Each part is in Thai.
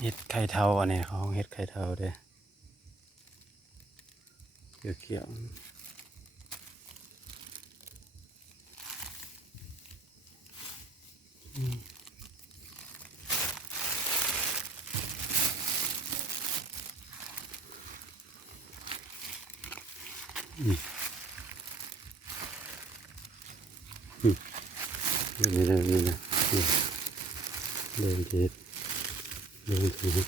เห็ดไข่เทาอันนี้ของเห็ดไข่เทาเด้เกี่ยวนี่นะนี่นะเดินเห็ดเดินเห็ด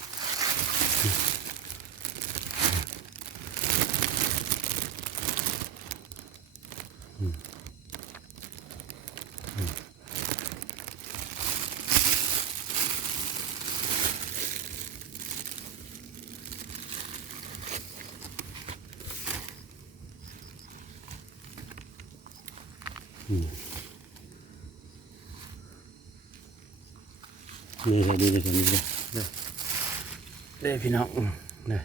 นี่เลยนี่เลยนี่เลยเด้พี่น้องนะ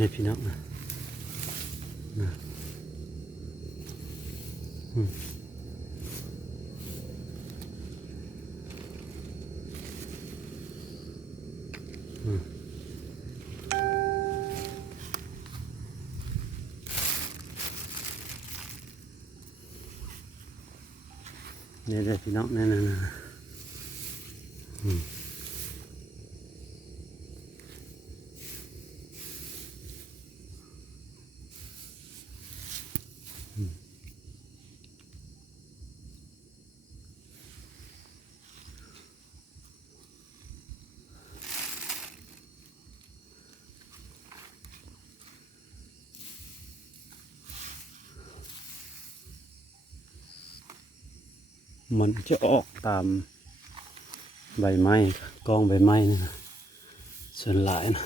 นี่พี่น้องนะนี่เลยพี่น้องนี่นะมันจะออกตามใบไม้กองใบไม้นะส่วนหลายนะ